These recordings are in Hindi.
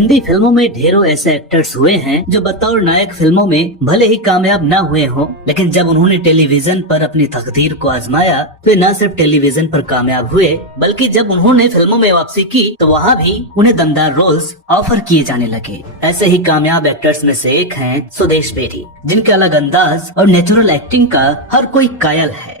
हिंदी फिल्मों में ढेरों ऐसे एक्टर्स हुए हैं जो बतौर नायक फिल्मों में भले ही कामयाब न हुए हों, लेकिन जब उन्होंने टेलीविजन पर अपनी तकदीर को आजमाया तो न सिर्फ टेलीविजन पर कामयाब हुए, बल्कि जब उन्होंने फिल्मों में वापसी की तो वहाँ भी उन्हें दमदार रोल्स ऑफर किए जाने लगे। ऐसे ही कामयाब एक्टर्स में से एक हैं सुदेश बेरी, जिनके अलग अंदाज और नेचुरल एक्टिंग का हर कोई कायल है।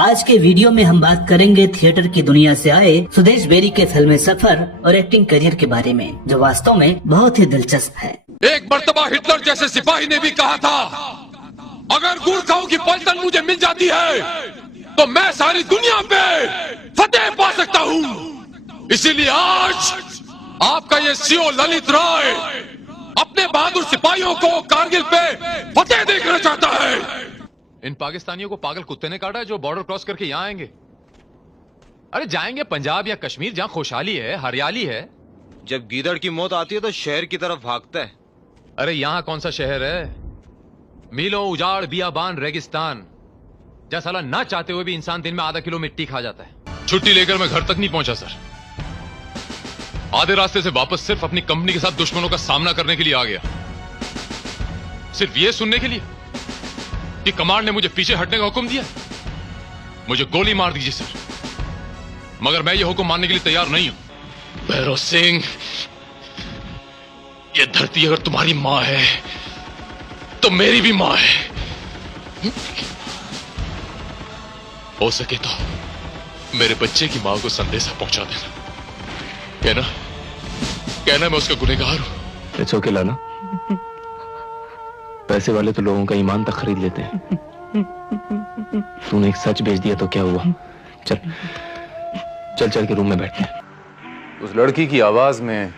आज के वीडियो में हम बात करेंगे थिएटर की दुनिया से आए सुदेश बेरी के फिल्मी सफर और एक्टिंग करियर के बारे में, जो वास्तव में बहुत ही दिलचस्प है। एक मर्तबा हिटलर जैसे सिपाही ने भी कहा था, अगर गुरखाओं की पलटन मुझे मिल जाती है तो मैं सारी दुनिया पे फतेह पा सकता हूँ। इसीलिए आज आपका ये सीओ ललित राय अपने बहादुर सिपाहियों को कारगिल पे फतेह देखना चाहता है। इन पाकिस्तानियों को पागल कुत्ते ने काटा है जो बॉर्डर क्रॉस करके यहाँ आएंगे। अरे जाएंगे पंजाब या कश्मीर जहाँ खुशहाली है, हरियाली है। जब गीदड़ की मौत आती है तो शहर की तरफ भागता है। अरे यहाँ कौन सा शहर है? मीलों उजाड़, बियाबान, रेगिस्तान, जहाँ साला ना चाहते हुए भी इंसान दिन में आधा किलो मिट्टी खा जाता है। छुट्टी लेकर मैं घर तक नहीं पहुंचा सर। आधे रास्ते से वापस सिर्फ अपनी कंपनी के साथ दुश्मनों का सामना करने के लिए आ गया, सिर्फ ये सुनने के लिए कि कमांड ने मुझे पीछे हटने का हुक्म दिया। मुझे गोली मार दीजिए सर, मगर मैं ये हुक्म मानने के लिए तैयार नहीं हूं। भैरव सिंह, ये धरती अगर तुम्हारी मां है तो मेरी भी मां है। हो सके तो मेरे बच्चे की मां को संदेशा पहुंचा देना, कहना मैं उसका गुनहगार हूं। इट्स ओके लाना, पैसे वाले तो लोगों का ईमान तक खरीद लेते हैं। तूने एक सच बेच दिया तो क्या हुआ? चल चल चल के रूम में बैठते हैं। उस लड़की की आवाज में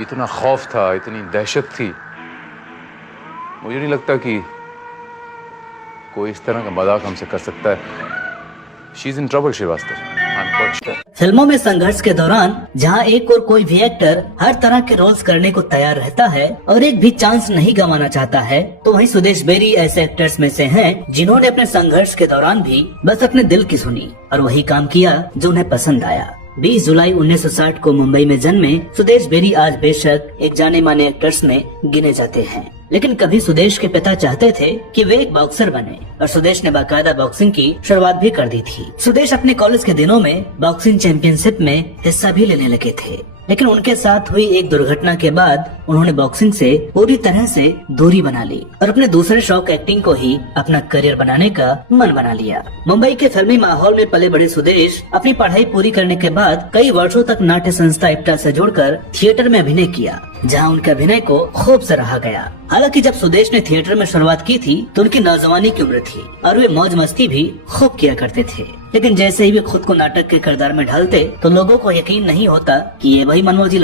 इतना खौफ था, इतनी दहशत थी, मुझे नहीं लगता कि कोई इस तरह का मजाक हमसे कर सकता है। She is in trouble Srivastava. फिल्मों में संघर्ष के दौरान जहां एक और कोई भी एक्टर हर तरह के रोल्स करने को तैयार रहता है और एक भी चांस नहीं गंवाना चाहता है, तो वहीं सुदेश बेरी ऐसे एक्टर्स में से हैं जिन्होंने अपने संघर्ष के दौरान भी बस अपने दिल की सुनी और वही काम किया जो उन्हें पसंद आया। 20 जुलाई 1960 को मुंबई में जन्मे सुदेश बेरी आज बेशक एक जाने माने एक्टर्स में गिने जाते हैं, लेकिन कभी सुदेश के पिता चाहते थे कि वे एक बॉक्सर बने और सुदेश ने बाकायदा बॉक्सिंग की शुरुआत भी कर दी थी। सुदेश अपने कॉलेज के दिनों में बॉक्सिंग चैंपियनशिप में हिस्सा भी लेने लगे थे, लेकिन उनके साथ हुई एक दुर्घटना के बाद उन्होंने बॉक्सिंग से पूरी तरह से दूरी बना ली और अपने दूसरे शौक एक्टिंग को ही अपना करियर बनाने का मन बना लिया। मुंबई के फिल्मी माहौल में पले बड़े सुदेश अपनी पढ़ाई पूरी करने के बाद कई वर्षों तक नाट्य संस्था इप्टा से जुड़कर थिएटर में अभिनय किया, जहां उनके अभिनय को खूब सराहा गया। हालांकि जब सुदेश ने थिएटर में शुरुआत की थी तो उनकी नौजवानी की उम्र थी और वे मौज मस्ती भी खूब किया करते थे, लेकिन जैसे ही वे खुद को नाटक के किरदार में ढालते तो लोगों को यकीन नहीं होता कि ये वही मनमौजी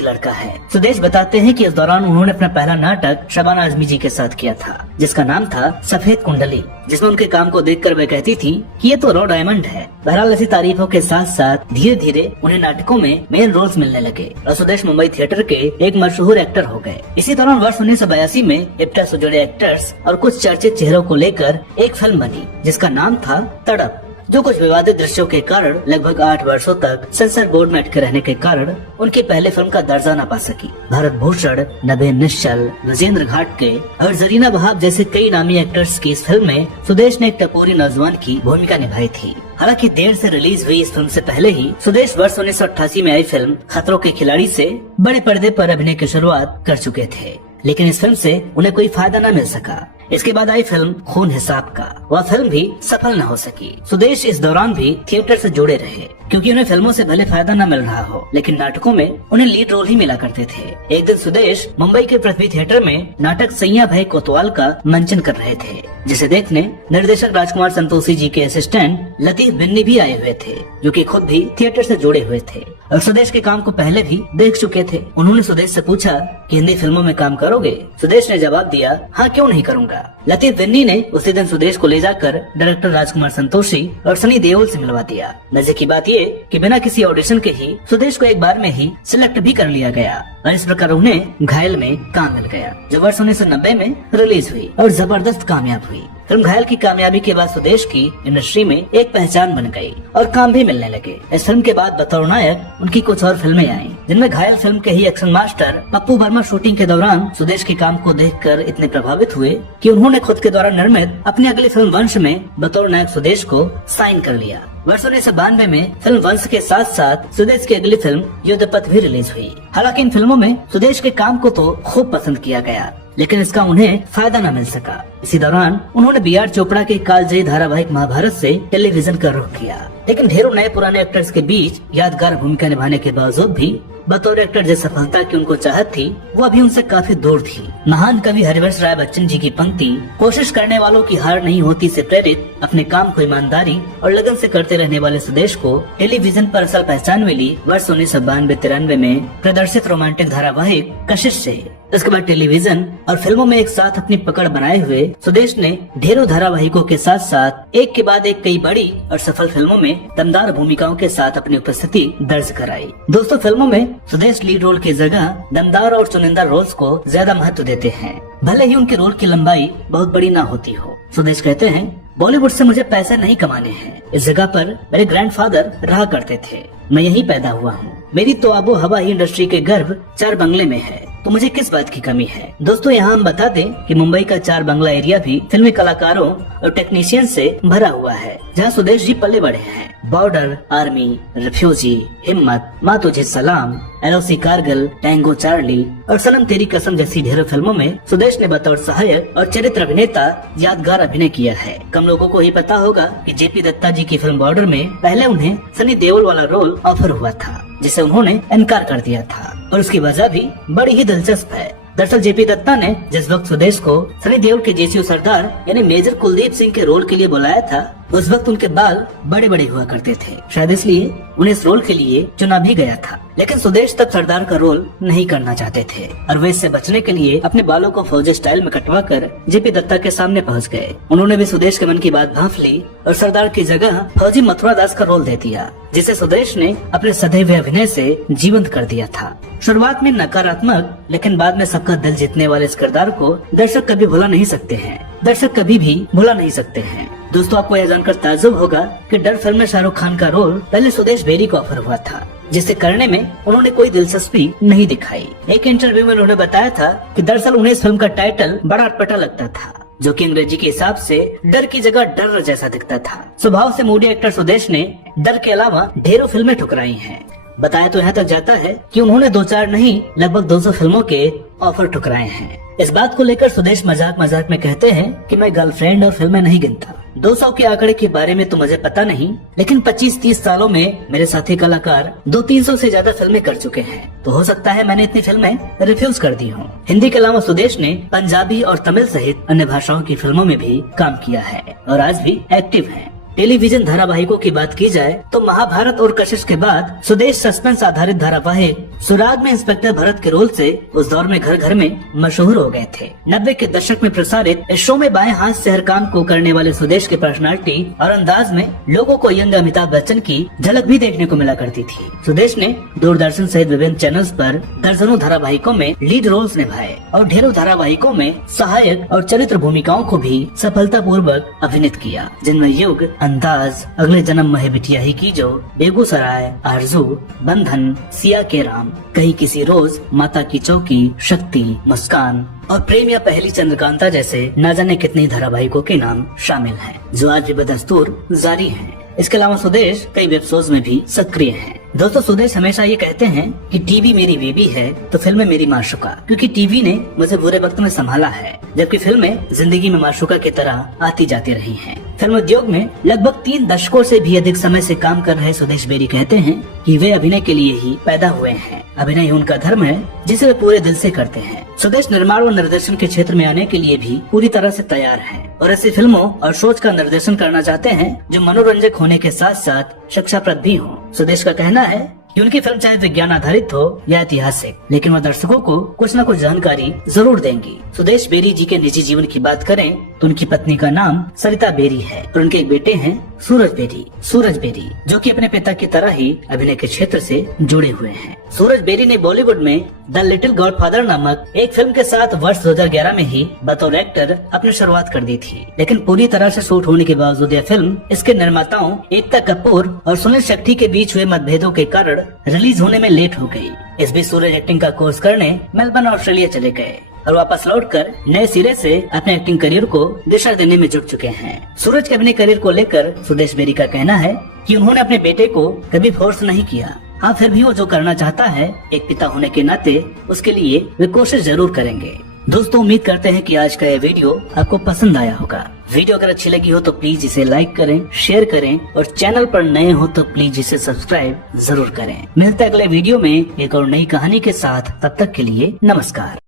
लड़का है। सुदेश बताते हैं कि इस दौरान उन्होंने अपना पहला नाटक शबाना आजमी जी के साथ किया था, जिसका नाम था सफेद कुंडली, जिसमें उनके काम को देखकर वे कहती थी कि ये तो रॉ डायमंड है। बहरहाल ऐसी तारीफों के साथ साथ धीरे धीरे उन्हें नाटकों में मेन रोल्स मिलने लगे और सुदेश मुंबई थिएटर के एक मशहूर एक्टर हो गए। इसी दौरान वर्ष 1982 में इप्टा से जुड़े एक्टर्स और कुछ चर्चित चेहरों को लेकर एक फिल्म बनी जिसका नाम था तड़प, जो कुछ विवादित दृश्यों के कारण लगभग 8 वर्षों तक सेंसर बोर्ड में अटके रहने के कारण उनकी पहले फिल्म का दर्जा न पा सकी। भारत भूषण, नभेद निश्चल, विजेंद्र घाटगे और जरीना वहाब जैसे कई नामी एक्टर्स की इस फिल्म में सुदेश ने एक टपोरी नौजवान की भूमिका निभाई थी। हालांकि देर से रिलीज हुई इस फिल्म से पहले ही सुदेश वर्ष 1988 में आई फिल्म खतरों के खिलाड़ी से बड़े पर्दे पर अभिनय की शुरुआत कर चुके थे, लेकिन इस फिल्म से उन्हें कोई फायदा न मिल सका। इसके बाद आई फिल्म खून हिसाब का, वह फिल्म भी सफल न हो सकी। सुदेश इस दौरान भी थिएटर से जुड़े रहे क्योंकि उन्हें फिल्मों से भले फायदा न मिल रहा हो, लेकिन नाटकों में उन्हें लीड रोल ही मिला करते थे। एक दिन सुदेश मुंबई के पृथ्वी थिएटर में नाटक सैया भाई कोतवाल का मंचन कर रहे थे, जिसे देखने निर्देशक राजकुमार संतोषी जी के असिस्टेंट लतीफ बिन्नी भी आए हुए थे, जो कि खुद भी थिएटर से जुड़े हुए थे और सुदेश के काम को पहले भी देख चुके थे। उन्होंने सुदेश से पूछा कि हिंदी फिल्मों में काम करोगे? सुदेश ने जवाब दिया, हाँ क्यों नहीं करूँगा। होगा। लतीफ बिन्नी ने उसी दिन सुदेश को ले जाकर डायरेक्टर राजकुमार संतोषी और सनी देओल से मिलवा दिया। मजे की बात ये कि बिना किसी ऑडिशन के ही सुदेश को एक बार में ही सिलेक्ट भी कर लिया गया और इस प्रकार उन्हें घायल में काम मिल गया, जो वर्ष 1990 में रिलीज हुई और जबरदस्त कामयाब हुई। फिल्म घायल की कामयाबी के बाद सुदेश की इंडस्ट्री में एक पहचान बन गई और काम भी मिलने लगे। इस फिल्म के बाद बतौर नायक उनकी कुछ और फिल्में आईं, जिनमें घायल फिल्म के ही action master Pappu Verma shooting के दौरान सुदेश के काम को देखकर इतने प्रभावित हुए कि उन्होंने खुद के द्वारा निर्मित अपनी अगली फिल्म वंश में बतौर नायक सुदेश को साइन कर लिया। वर्ष 1992 में फिल्म वंश के साथ साथ सुदेश की अगली फिल्म युद्धपथ भी रिलीज हुई। हालांकि इन फिल्मों में सुदेश के काम को तो खूब पसंद किया गया, लेकिन इसका उन्हें फायदा न मिल सका। इसी दौरान उन्होंने बी.आर. चोपड़ा के कालजयी धारावाहिक महाभारत से टेलीविजन का रुख किया, लेकिन ढेरों नए पुराने एक्टर्स के बीच यादगार भूमिका निभाने के बावजूद भी बतौर एक्टर जिस सफलता की उनको चाहत थी वो अभी उनसे काफी दूर थी। महान कवि हरिवंश राय बच्चन जी की पंक्ति कोशिश करने वालों की हार नहीं होती से प्रेरित अपने काम को ईमानदारी और लगन से करते रहने वाले सुदेश को टेलीविजन पर असल पहचान मिली वर्ष 1992-93 में प्रदर्शित रोमांटिक धारावाहिक कशिश से। इसके बाद टेलीविजन और फिल्मों में एक साथ अपनी पकड़ बनाए हुए सुदेश ने ढेरों धारावाहिकों के साथ साथ एक के बाद एक कई बड़ी और सफल फिल्मों में दमदार भूमिकाओं के साथ अपनी उपस्थिति दर्ज कराई। दोस्तों, फिल्मों में सुदेश लीड रोल की जगह दमदार और चुनिंदा रोल्स को ज्यादा महत्व देते हैं, भले ही उनके रोल की लंबाई बहुत बड़ी ना होती हो। सुदेश कहते हैं, बॉलीवुड से मुझे पैसे नहीं कमाने हैं, इस जगह पर मेरे ग्रैंडफादर रहा करते थे, मैं यहीं पैदा हुआ हूँ, मेरी तो आबो हवा ही इंडस्ट्री के गर्भ 4 बंगले में है, तो मुझे किस बात की कमी है। दोस्तों, यहाँ हम बता दें कि मुंबई का 4 बंगला एरिया भी फिल्मी कलाकारों और टेक्नीशियन से भरा हुआ है, जहाँ सुदेश जी पले बड़े हैं। बॉर्डर, आर्मी, रिफ्यूजी, हिम्मत, माँ तुझे सलाम, LOC कारगिल, टैंगो चार्ली और सनम तेरी कसम जैसी ढेरों फिल्मों में सुदेश ने बतौर सहायक और चरित्र अभिनेता यादगार अभिनय किया है। कम लोगों को ही पता होगा कि JP दत्ता जी की फिल्म बॉर्डर में पहले उन्हें सनी देओल वाला रोल ऑफर हुआ था, जिसे उन्होंने इनकार कर दिया था और उसकी वजह भी बड़ी ही दिलचस्प है। दरअसल JP दत्ता ने जिस वक्त सुदेश को सनी देओल के JCU सरदार यानी मेजर कुलदीप सिंह के रोल के लिए बुलाया था, उस वक्त उनके बाल बड़े बड़े हुआ करते थे, शायद इसलिए उन्हें इस रोल के लिए चुना भी गया था। लेकिन सुदेश तब सरदार का रोल नहीं करना चाहते थे और वे इससे बचने के लिए अपने बालों को फौजी स्टाइल में कटवाकर JP दत्ता के सामने पहुंच गए। उन्होंने भी सुदेश के मन की बात भांप ली और सरदार की जगह फौजी मथुरा दास का रोल दे दिया, जिसे सुदेश ने अपने सधे हुए अभिनय से जीवंत कर दिया था। शुरुआत में नकारात्मक लेकिन बाद में सबका दिल जीतने वाले इस किरदार को दर्शक कभी भुला नहीं सकते हैं, दर्शक कभी भी भुला नहीं सकते हैं। दोस्तों, आपको यह जानकर ताज्जुब होगा कि डर फिल्म में शाहरुख खान का रोल पहले सुदेश बेरी को ऑफर हुआ था, जिसे करने में उन्होंने कोई दिलचस्पी नहीं दिखाई। एक इंटरव्यू में उन्होंने बताया था कि दरअसल उन्हें इस फिल्म का टाइटल बड़ा अटपटा लगता था, जो कि अंग्रेजी के हिसाब से डर की जगह डर जैसा दिखता था। स्वभाव से मूडी एक्टर सुदेश ने डर के अलावा ढेरों फिल्में ठुकराई हैं। बताया तो यहाँ तक जाता है कि उन्होंने 2-4 नहीं लगभग 200 फिल्मों के ऑफर ठुकराए हैं। इस बात को लेकर सुदेश मजाक मजाक में कहते हैं कि मैं गर्लफ्रेंड और फिल्में नहीं गिनता। 200 के आंकड़े के बारे में तो मुझे पता नहीं, लेकिन 25-30 सालों में मेरे साथी कलाकार 200-300 से ज्यादा फिल्में कर चुके हैं, तो हो सकता है मैंने इतनी फिल्में रिफ्यूज कर दी हों। हिंदी के अलावा सुदेश ने पंजाबी और तमिल सहित अन्य भाषाओं की फिल्मों में भी काम किया है और आज भी एक्टिव हैं। टेलीविजन धारावाहिकों की बात की जाए तो महाभारत और कशिश के बाद सुदेश सस्पेंस आधारित धारावाहिक सुराग में इंस्पेक्टर भरत के रोल से उस दौर में घर घर में मशहूर हो गए थे। 90 के दशक में प्रसारित इस शो में बाएं हाथ से हर काम को करने वाले सुदेश की पर्सनालिटी और अंदाज में लोगों को यंग अमिताभ बच्चन की झलक भी देखने को मिला करती थी। सुदेश ने दूरदर्शन सहित विभिन्न चैनल्स पर दर्जनों धारावाहिकों में लीड रोल्स निभाए और ढेरों धारावाहिकों में सहायक और चरित्र भूमिकाओं को भी सफलतापूर्वक अभिनीत किया, जिनमें युग, अंदाज, अगले जन्म महे बिटिया ही की जो, बेगूसराय, आरजू, बंधन, सिया के राम, कहीं किसी रोज, माता की चौकी, शक्ति, मुस्कान और प्रेम या पहली चंद्रकांता जैसे न जाने कितने धारावाहिकों के नाम शामिल हैं, जो आज भी बदस्तूर जारी हैं। इसके अलावा सुदेश कई वेब शोज में भी सक्रिय हैं। दोस्तों, सुदेश हमेशा ये कहते हैं कि टीवी मेरी बेबी है तो फिल्में मेरी माशूका, क्योंकि टीवी ने मुझे बुरे वक्त में संभाला है, जबकि फिल्में जिंदगी में माशूका की तरह आती जाती रही हैं। फिल्म उद्योग में लगभग 3 दशकों से भी अधिक समय से काम कर रहे सुदेश बेरी कहते हैं कि वे अभिनय के लिए ही पैदा हुए हैं। अभिनय उनका धर्म है जिसे वे पूरे दिल से करते हैं। सुदेश निर्माण और निर्देशन के क्षेत्र में आने के लिए भी पूरी तरह से तैयार हैं और ऐसी फिल्मों और शोज का निर्देशन करना चाहते हैं जो मनोरंजक होने के साथ साथ शिक्षाप्रद भी हों। सुदेश का कहना है कि उनकी फिल्म चाहे विज्ञान आधारित हो या ऐतिहासिक, लेकिन वह दर्शकों को कुछ न कुछ जानकारी जरूर देंगी। सुदेश बेरी जी के निजी जीवन की बात करें तो उनकी पत्नी का नाम सरिता बेरी है और उनके एक बेटे हैं सूरज बेरी, जो कि अपने पिता की तरह ही अभिनय के क्षेत्र से जुड़े हुए हैं। सूरज बेरी ने बॉलीवुड में द लिटिल गॉडफादर नामक एक फिल्म के साथ वर्ष 2011 में ही बतौर एक्टर अपनी शुरुआत कर दी थी, लेकिन पूरी तरह से शूट होने के बावजूद यह फिल्म इसके निर्माताओं एकता कपूर और सुनील शेट्टी के बीच हुए मतभेदों के कारण रिलीज होने में लेट हो गई। इस बीच सूरज एक्टिंग का कोर्स करने मेलबर्न ऑस्ट्रेलिया चले गए और वापस लौटकर नए सिरे से अपने एक्टिंग करियर को दिशा देने में जुट चुके हैं। सूरज के अपने करियर को लेकर सुदेश बेरी का कहना है कि उन्होंने अपने बेटे को कभी फोर्स नहीं किया। हाँ, फिर भी वो जो करना चाहता है एक पिता होने के नाते उसके लिए वे कोशिश जरूर करेंगे। दोस्तों, उम्मीद करते हैं कि आज का यह वीडियो आपको पसंद आया होगा। वीडियो अगर अच्छी लगी हो तो प्लीज इसे लाइक करें, शेयर करें और चैनल पर नए हो तो प्लीज इसे सब्सक्राइब जरूर करें। मिलते हैं अगले वीडियो में एक और नई कहानी के साथ। तब तक के लिए नमस्कार।